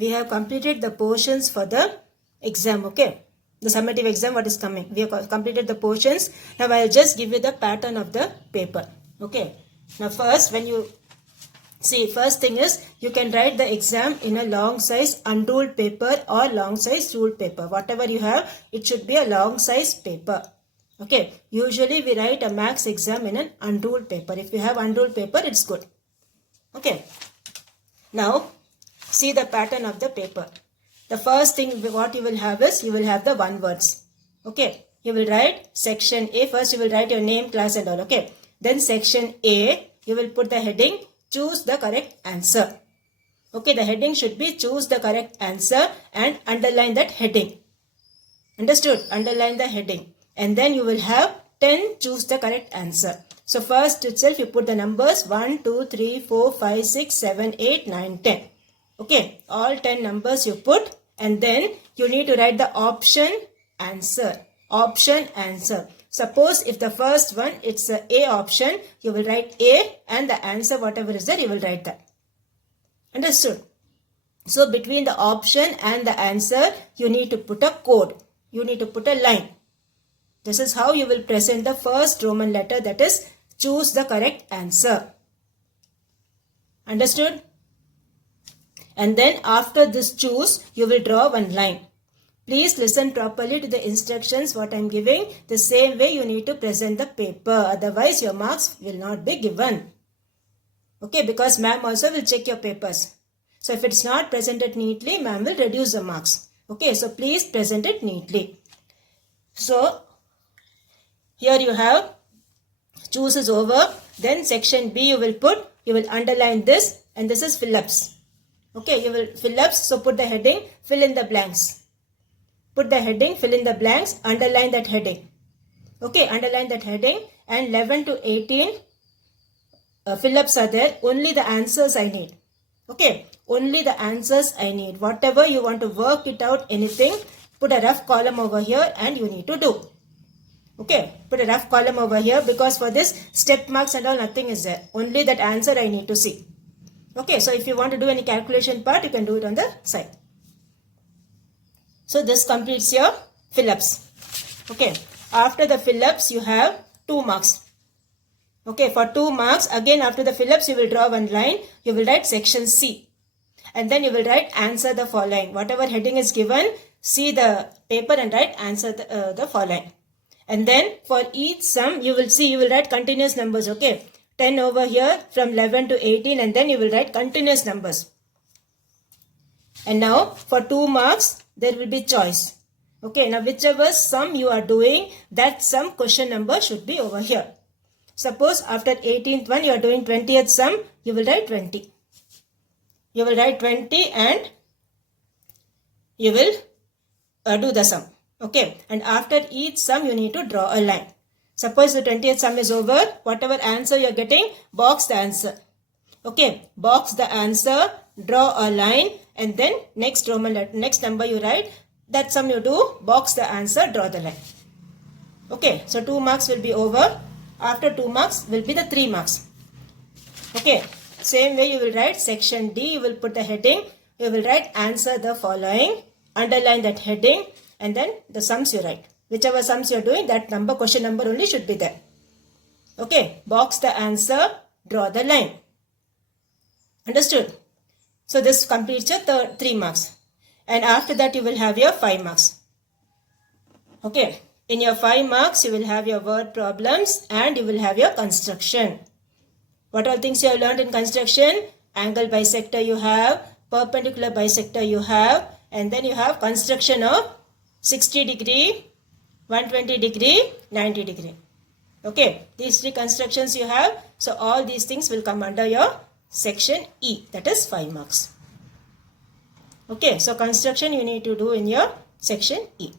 we have completed the portions for the exam, okay? The summative exam, what is coming? We have completed the portions. Now I will just give you the pattern of the paper, okay? Now first, when you see, first thing is, you can write the exam in a long size unruled paper or long size ruled paper. Whatever you have, it should be a long size paper. Okay, usually we write a max exam in an unruled paper. If you have unruled paper, it's good. Okay, now see the pattern of the paper. The first thing what you will have is, you will have the one words. Okay, you will write section A. First you will write your name, class and all. Okay, then section A, you will put the heading, choose the correct answer. Okay, the heading should be choose the correct answer and underline that heading. Understood? Underline the heading. And then you will have 10 choose the correct answer. So first itself you put the numbers 1, 2, 3, 4, 5, 6, 7, 8, 9, 10. Okay, all 10 numbers you put, and then you need to write the option answer. Option answer. Suppose if the first one it's a A option, you will write A and the answer whatever is there you will write that. Understood? So between the option and the answer you need to put a code. You need to put a line. This is how you will present the first Roman letter, that is choose the correct answer. Understood? And then after this choose, you will draw one line. Please listen properly to the instructions what I am giving. The same way you need to present the paper. Otherwise your marks will not be given. Okay, because ma'am also will check your papers. So if it's not presented neatly, ma'am will reduce the marks. Okay, so please present it neatly. So here you have choose is over. Then section B you will underline this, and this is fill-ups. Okay, you will fill-ups. So put the heading, fill in the blanks. Put the heading, fill in the blanks, underline that heading. Okay, underline that heading, and 11 to 18 fill-ups are there. Only the answers I need. Okay, only the answers I need. Whatever you want to work it out, anything, put a rough column over here and you need to do. Okay, put a rough column over here, because for this step marks and all nothing is there. Only that answer I need to see. Okay, so if you want to do any calculation part, you can do it on the side. So this completes your fill-ups. Okay, after the fill-ups you have 2 marks. Okay, for 2 marks, again after the fill-ups you will draw one line. You will write section C. And then you will write answer the following. Whatever heading is given, see the paper and write answer the following. And then for each sum you will write continuous numbers. Okay, 10 over here from 11 to 18, and then you will write continuous numbers. And now for 2 marks there will be choice. Okay, now whichever sum you are doing, that sum question number should be over here. Suppose after 18th one you are doing 20th sum, you will write 20. You will write 20 and you will do the sum. Okay, and after each sum you need to draw a line. Suppose the 20th sum is over, whatever answer you are getting, box the answer. Okay, box the answer, draw a line, and then next Roman letter, next number you write, that sum you do, box the answer, draw the line. Okay, so 2 marks will be over. After 2 marks will be the 3 marks. Okay, same way you will write section D, you will put the heading, you will write answer the following, underline that heading, and then the sums you write. Whichever sums you are doing, that number, question number only should be there. Okay, box the answer, draw the line. Understood? So this completes your 3 marks. And after that you will have your 5 marks. Okay, in your 5 marks you will have your word problems and you will have your construction. What all things you have learned in construction? Angle bisector you have, perpendicular bisector you have, and then you have construction of 60 degree, 120 degree, 90 degree. Okay, these 3 constructions you have. So all these things will come under your section E, that is 5 marks. Okay, so construction you need to do in your section E.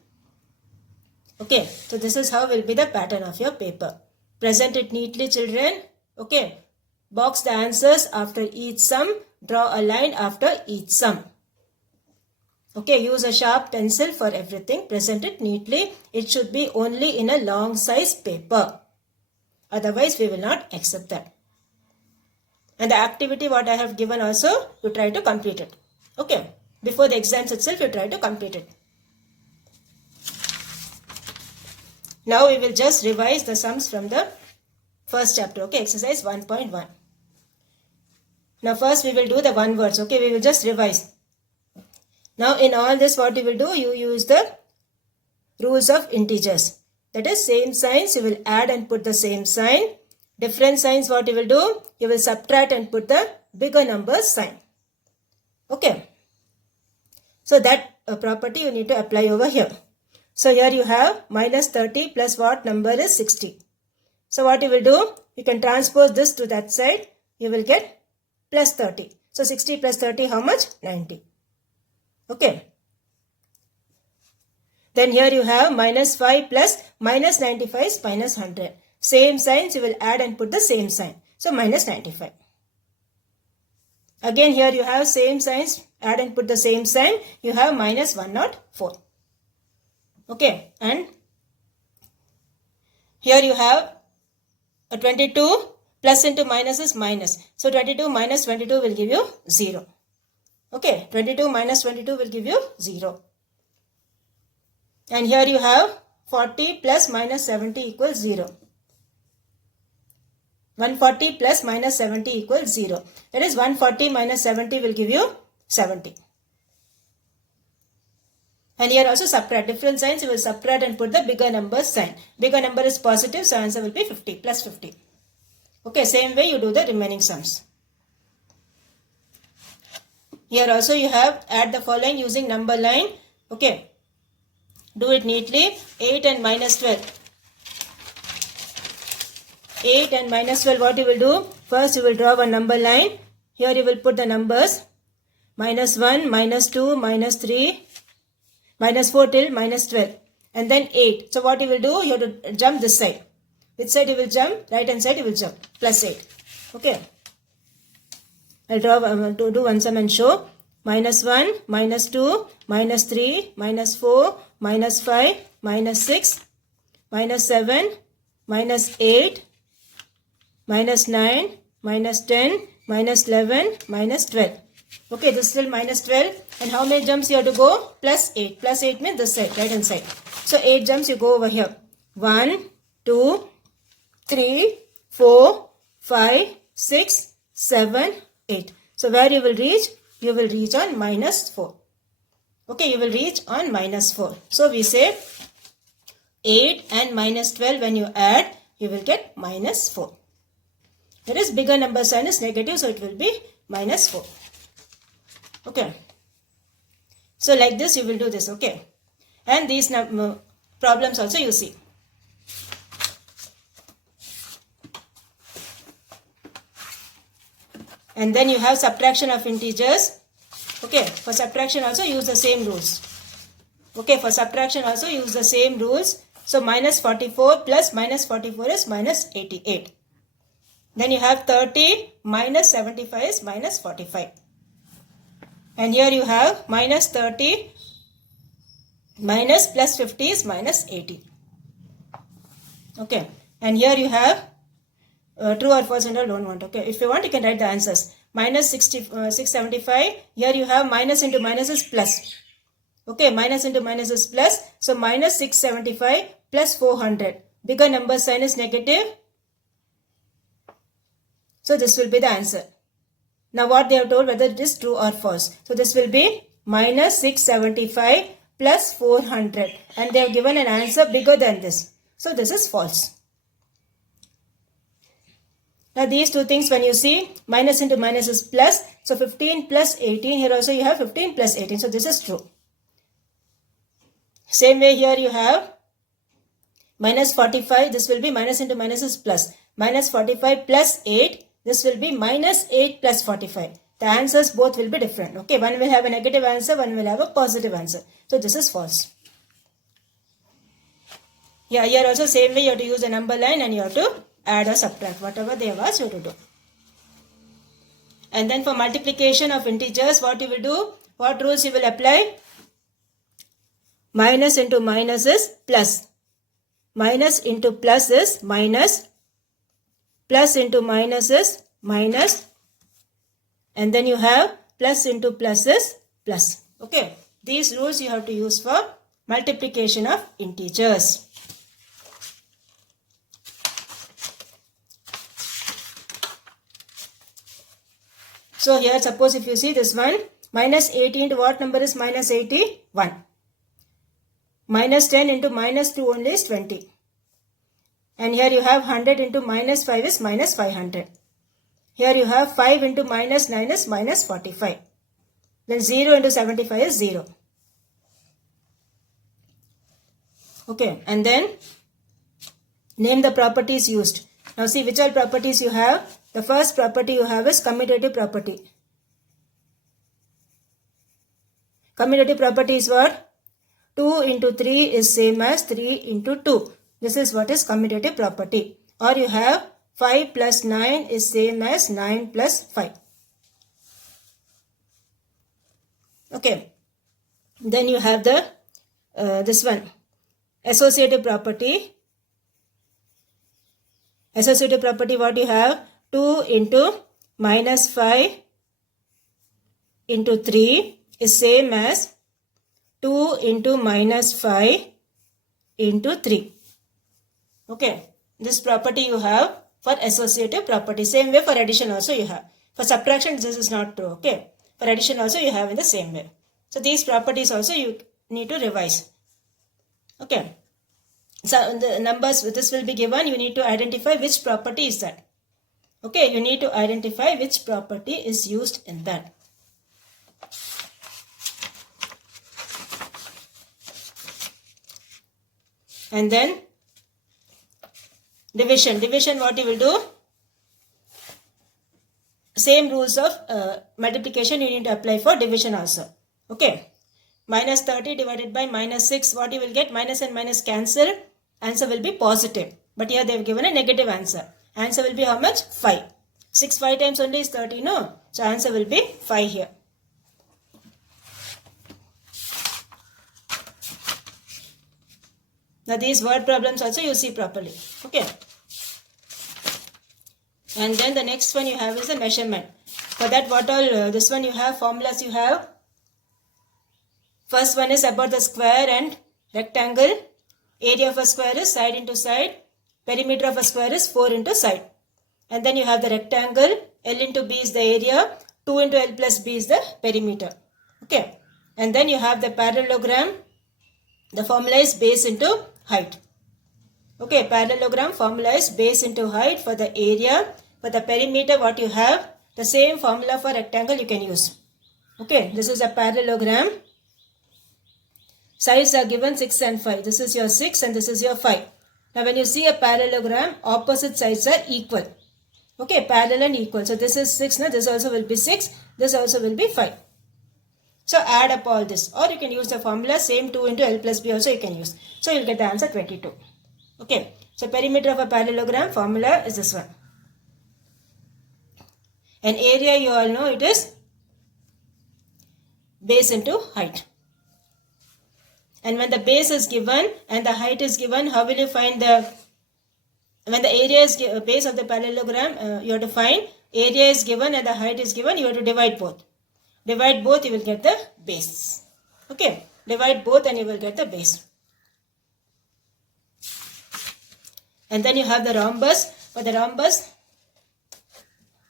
Okay, so this is how will be the pattern of your paper. Present it neatly, children. Okay, box the answers after each sum, draw a line after each sum. Okay, use a sharp pencil for everything. Present it neatly. It should be only in a long size paper. Otherwise, we will not accept that. And the activity what I have given also, you try to complete it. Okay. before the exams itself you try to complete it. Now we will just revise the sums from the first chapter. Okay, exercise 1.1. Now first we will do the one words. Okay, we will just revise. Now in all this what you will do, you use the rules of integers. That is, same signs you will add and put the same sign. Different signs what you will do, you will subtract and put the bigger number sign. Okay. So that property you need to apply over here. So here you have minus 30 plus what number is 60. So what you will do, you can transpose this to that side. You will get plus 30. So 60 plus 30 how much? 90. Okay. Then here you have minus 5 plus minus 95 is minus 100. Same signs you will add and put the same sign. So minus 95. Again here you have same signs, add and put the same sign. You have minus 104. Okay, and here you have a 22 plus into minus is minus. So 22 minus 22 will give you 0. Okay, 22 minus 22 will give you 0. And here you have 40 plus minus 70 equals 0. 140 plus minus 70 equals 0. That is 140 minus 70 will give you 70. And here also subtract. Different signs you will subtract and put the bigger number sign. Bigger number is positive, so answer will be 50 plus 50. Okay, same way you do the remaining sums. Here also you have add the following using number line. Okay. Do it neatly. 8 and minus 12. 8 and minus 12 what you will do? First you will draw one number line. Here you will put the numbers. Minus 1, minus 2, minus 3, minus 4 till minus 12. And then 8. So what you will do? You have to jump this side. Which side you will jump? Right hand side you will jump. Plus 8. Okay. I'll draw, do one sum and show. Minus 1, minus 2, minus 3, minus 4, minus 5, minus 6, minus 7, minus 8, minus 9, minus 10, minus 11, minus 12. Okay, this is still minus 12. And how many jumps you have to go? Plus 8. Plus 8 means this side, right hand side. So 8 jumps you go over here. 1, 2, 3, 4, 5, 6, 7, 8. So where you will reach? You will reach on minus 4. Okay, you will reach on minus 4. So we say 8 and minus 12 when you add, you will get minus 4. That is bigger number sign is negative, so it will be minus 4. Okay. So like this you will do this, okay. And these problems also you see. And then you have subtraction of integers. Okay, for subtraction also use the same rules. Okay, for subtraction also use the same rules. So minus 44 plus minus 44 is minus 88. Then you have 30 minus 75 is minus 45. And here you have minus 30 minus plus 50 is minus 80. Okay, and here you have true or false and all don't want. Okay, if you want you can write the answers. Minus 675. Here you have minus into minus is plus. Okay, minus into minus is plus. So minus 675 plus 400. Bigger number sign is negative. So this will be the answer. Now what they have told whether it is true or false. So this will be minus 675 plus 400. And they have given an answer bigger than this. So this is false. Now these two things when you see minus into minus is plus. So 15 plus 18. Here also you have 15 plus 18. So this is true. Same way here you have minus 45. This will be minus into minus is plus. Minus 45 plus 8. This will be minus 8 plus 45. The answers both will be different. Okay, one will have a negative answer. One will have a positive answer. So this is false. Yeah, here also same way you have to use a number line and you have to add or subtract whatever they have asked you to do. And then for multiplication of integers, what you will do? What rules you will apply? Minus into minus is plus. Minus into plus is minus. Plus into minus is minus. And then you have plus into plus is plus. Okay, these rules you have to use for multiplication of integers. So here suppose if you see this one, minus 80 into what number is minus 81? Minus 10 into minus 2 only is 20. And here you have 100 into minus 5 is minus 500. Here you have 5 into minus 9 is minus 45. Then 0 into 75 is 0. Okay, and then name the properties used. Now see which all properties you have. The first property you have is commutative property. Commutative property is what? 2 into 3 is same as 3 into 2. This is what is commutative property. Or you have 5 plus 9 is same as 9 plus 5. Okay. Then you have the this one. Associative property. Associative property what you have? 2 into minus 5 into 3 is same as 2 into minus 5 into 3. Okay. This property you have for associative property. Same way for addition also you have. For subtraction this is not true. Okay. For addition also you have in the same way. So these properties also you need to revise. Okay. So the numbers this will be given. You need to identify which property is that. Okay. You need to identify which property is used in that. And then division. Division what you will do? Same rules of multiplication you need to apply for division also. Okay. Minus 30 divided by minus 6. What you will get? Minus and minus cancel. Answer will be positive. But here they have given a negative answer. Answer will be how much? 5. 6 5 times only is 30. No. So answer will be 5 here. Now these word problems also you see properly. Okay. And then the next one you have is a measurement. For that what all this one you have formulas you have. First one is about the square and rectangle. Area of a square is side into side. Perimeter of a square is 4 into side. And then you have the rectangle. L into B is the area. 2 into L plus B is the perimeter. Okay. And then you have the parallelogram. The formula is base into height. Okay, parallelogram formula is base into height for the area. For the perimeter what you have, the same formula for rectangle you can use. Okay, this is a parallelogram. Sides are given 6 and 5. This is your 6 and this is your 5. Now when you see a parallelogram, opposite sides are equal. Okay, parallel and equal. So this is 6, now this also will be 6, this also will be 5. So add up all this, or you can use the formula same 2 into L plus B also you can use. So you'll get the answer 22. Okay, so perimeter of a parallelogram formula is this one. And area you all know it is base into height. And when the base is given and the height is given, how will you find the, when the area is base of the parallelogram, you have to find area is given and the height is given, you have to divide both. Divide both, you will get the base. Okay, divide both and you will get the base. And then you have the rhombus. For the rhombus,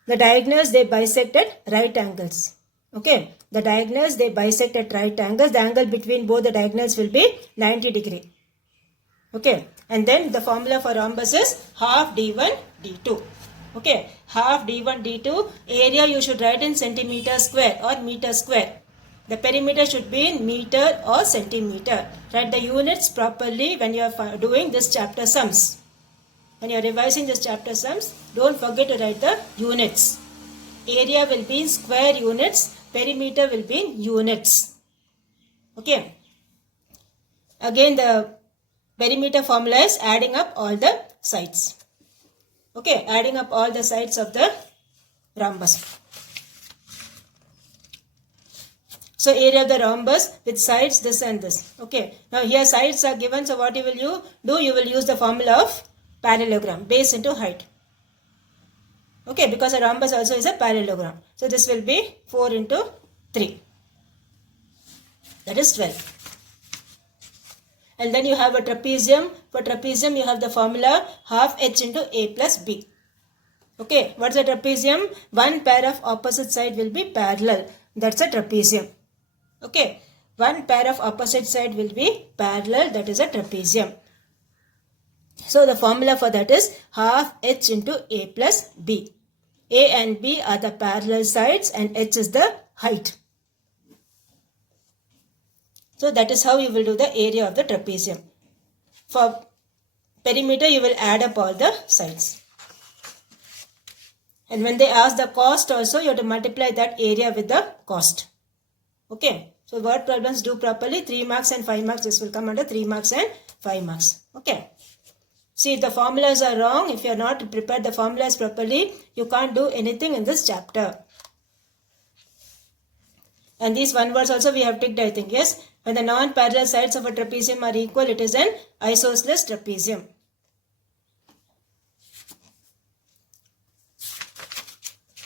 the diagonals they bisect at right angles. Okay, the diagonals they bisect at right angles. The angle between both the diagonals will be 90 degree. Okay, and then the formula for rhombus is half d1 d2. Okay, half d1 d2. Area you should write in centimeter square or meter square. The perimeter should be in meter or centimeter. Write the units properly when you are doing this chapter sums. When you are revising this chapter sums, don't forget to write the units. Area will be in square units. Perimeter will be in units. Okay. Again the perimeter formula is adding up all the sides. Okay, adding up all the sides of the rhombus. So area of the rhombus with sides this and this. Okay, now here sides are given. So what you will do? You will use the formula of parallelogram, base into height. Okay, because a rhombus also is a parallelogram. So this will be 4 into 3. That is 12. And then you have a trapezium. For trapezium, you have the formula half h into a plus b. Okay, what's a trapezium? One pair of opposite side will be parallel. That's a trapezium. Okay, one pair of opposite side will be parallel. That is a trapezium. So the formula for that is half h into a plus b. A and b are the parallel sides and h is the height. So that is how you will do the area of the trapezium. For perimeter, you will add up all the sides. And when they ask the cost also, you have to multiply that area with the cost. Okay. So word problems do properly. 3 marks and 5 marks. This will come under 3 marks and 5 marks. Okay. See, if the formulas are wrong, if you are not prepared the formulas properly, you can't do anything in this chapter. And these one words also we have ticked, I think. Yes. When the non-parallel sides of a trapezium are equal, it is an isosceles trapezium.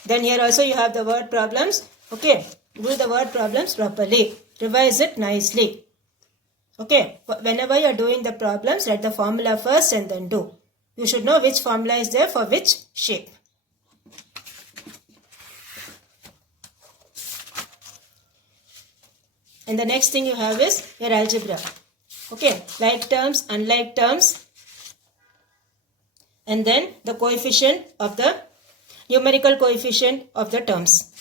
Then here also you have the word problems. Okay. Do the word problems properly. Revise it nicely. Okay. Whenever you are doing the problems, write the formula first and then do. You should know which formula is there for which shape. And the next thing you have is your algebra. Okay, like terms, unlike terms. And then the coefficient of the numerical coefficient of the terms.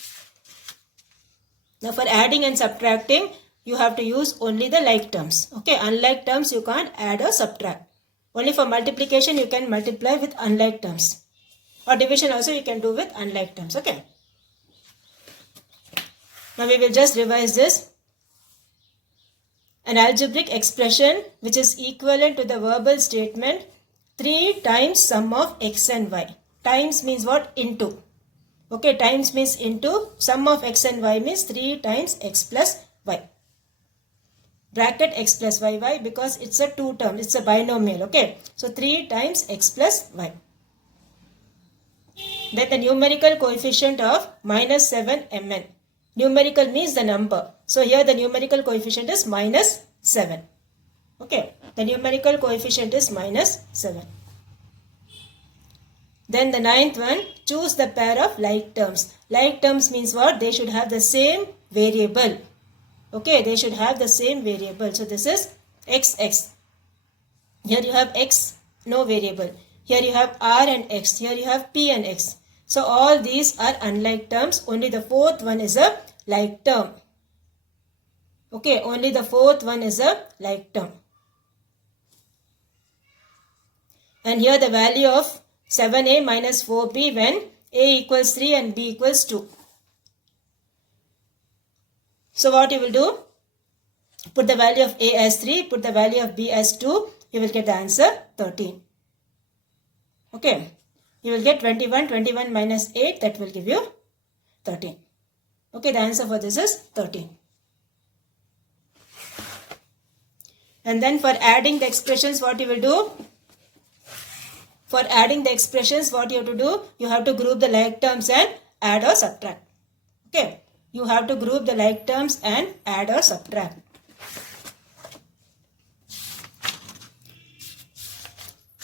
Now for adding and subtracting, you have to use only the like terms. Okay, unlike terms you can't add or subtract. Only for multiplication you can multiply with unlike terms. Or division also you can do with unlike terms. Okay. Now we will just revise this. An algebraic expression which is equivalent to the verbal statement 3 times sum of x and y. Times means what? Into. Okay, times means into. Sum of x and y means 3 times x plus y. Bracket x plus y. Why? Because it's a two term. It's a binomial. Okay. So 3 times x plus y. Then the numerical coefficient of minus 7 mn. Numerical means the number. So here the numerical coefficient is minus 7. Okay. The numerical coefficient is minus 7. Then the ninth one, choose the pair of like terms. Like terms means what? They should have the same variable. Okay. They should have the same variable. So this is xx. Here you have x, no variable. Here you have r and x. Here you have p and x. So all these are unlike terms. Only the fourth one is a like term. Okay, only the fourth one is a like term. And here the value of 7a minus 4b when a equals 3 and b equals 2. So what you will do? Put the value of a as 3, put the value of b as 2. You will get the answer 13. Okay. You will get 21. 21 minus 8, that will give you 13. Okay, the answer for this is 13. And then for adding the expressions, what you will do? For adding the expressions, what you have to do? You have to group the like terms and add or subtract. Okay, you have to group the like terms and add or subtract.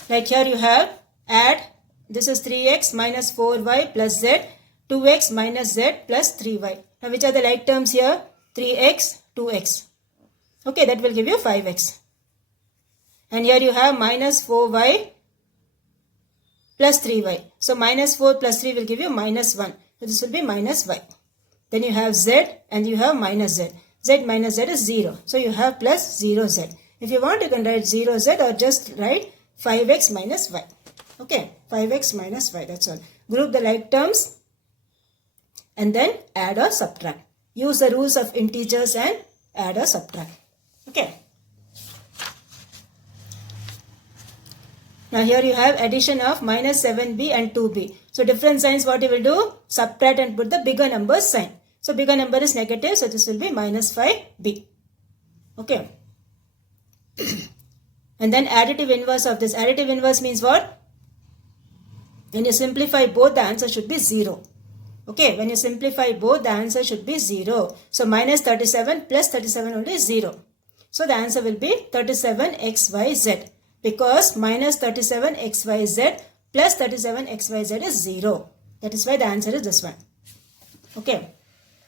Like here you have add. This is 3x minus 4y plus z, 2x minus z plus 3y. Now which are the like terms here? 3x, 2x. Okay, that will give you 5x. And here you have minus 4y plus 3y. So minus 4 plus 3 will give you minus 1. So this will be minus y. Then you have z and you have minus z. Z minus z is 0. So you have plus 0z. If you want, you can write 0z or just write 5x minus y. Okay, 5x minus y, that's all. Group the like terms and then add or subtract. Use the rules of integers and add or subtract. Okay. Now here you have addition of minus 7b and 2b. So different signs, what you will do? Subtract and put the bigger number sign. So bigger number is negative, so this will be minus 5b. Okay. And then additive inverse of this. Additive inverse means what? When you simplify both, the answer should be 0. Okay, when you simplify both, the answer should be 0. So minus 37 plus 37 only is 0. So the answer will be 37xyz, because minus 37xyz plus 37xyz is 0. That is why the answer is this one. Okay.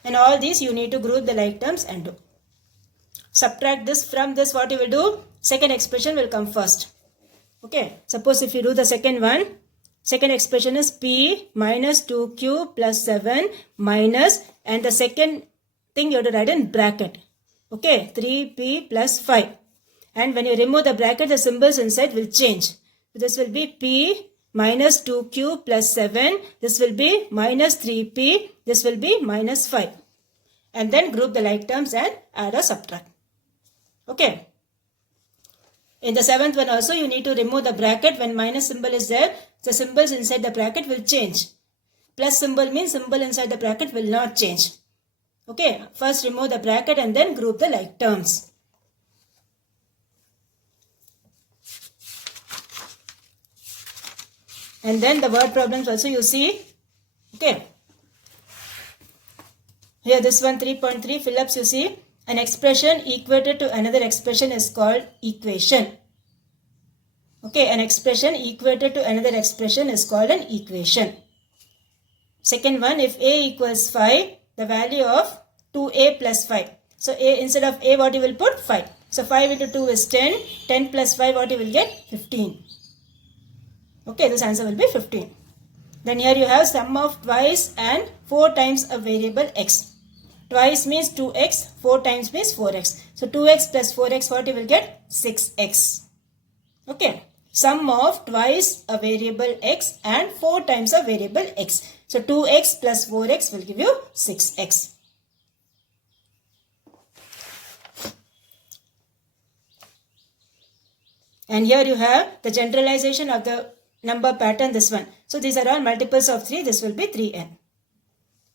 And all these you need to group the like terms and do. Subtract this from this, what you will do? Second expression will come first. Okay. Suppose if you do the second one, second expression is p minus 2q plus 7 minus, and the second thing you have to write in bracket. Okay, 3p plus 5. And when you remove the bracket, the symbols inside will change. So this will be p minus 2q plus 7. This will be minus 3p. This will be minus 5. And then group the like terms and add or subtract. Okay. In the seventh one also, you need to remove the bracket. When minus symbol is there, the symbols inside the bracket will change. Plus symbol means symbol inside the bracket will not change. Okay, first remove the bracket and then group the like terms. And then the word problems also you see. Okay. Here this one 3.3 fill-ups you see. An expression equated to another expression is called equation. Okay, an expression equated to another expression is called an equation. Second one, if a equals 5, the value of 2a plus 5. So a, instead of a, what you will put? 5. So 5 into 2 is 10. 10 plus 5, what you will get? 15. Okay, this answer will be 15. Then here you have sum of twice and 4 times a variable x. Twice means 2x, 4 times means 4x. So 2x plus 4x, what you will get? 6x. Okay. Sum of twice a variable x and 4 times a variable x. So 2x plus 4x will give you 6x. And here you have the generalization of the number pattern, this one. So these are all multiples of 3. This will be 3n.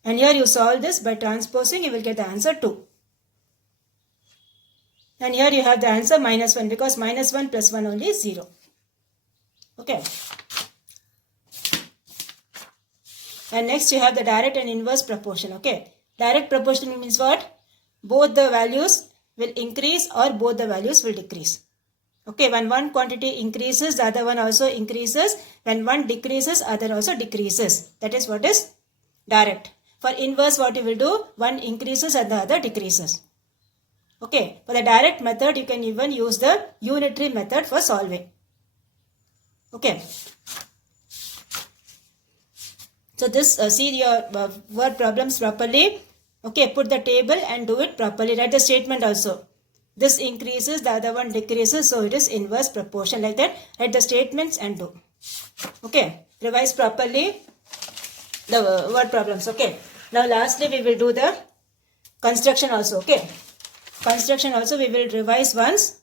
And here you solve this by transposing, you will get the answer 2. And here you have the answer minus 1, because minus 1 plus 1 only is 0. Okay. And next you have the direct and inverse proportion. Okay. Direct proportion means what? Both the values will increase or both the values will decrease. Okay. When one quantity increases, the other one also increases. When one decreases, other also decreases. That is what is direct. For inverse, what you will do? One increases and the other decreases. Okay. For the direct method, you can even use the unitary method for solving. Okay. So this, see your word problems properly. Okay, put the table and do it properly. Write the statement also. This increases, the other one decreases. So it is inverse proportion, like that. Write the statements and do. Okay, revise properly the word problems. Okay. Now lastly we will do the construction also. Okay. Construction also we will revise once.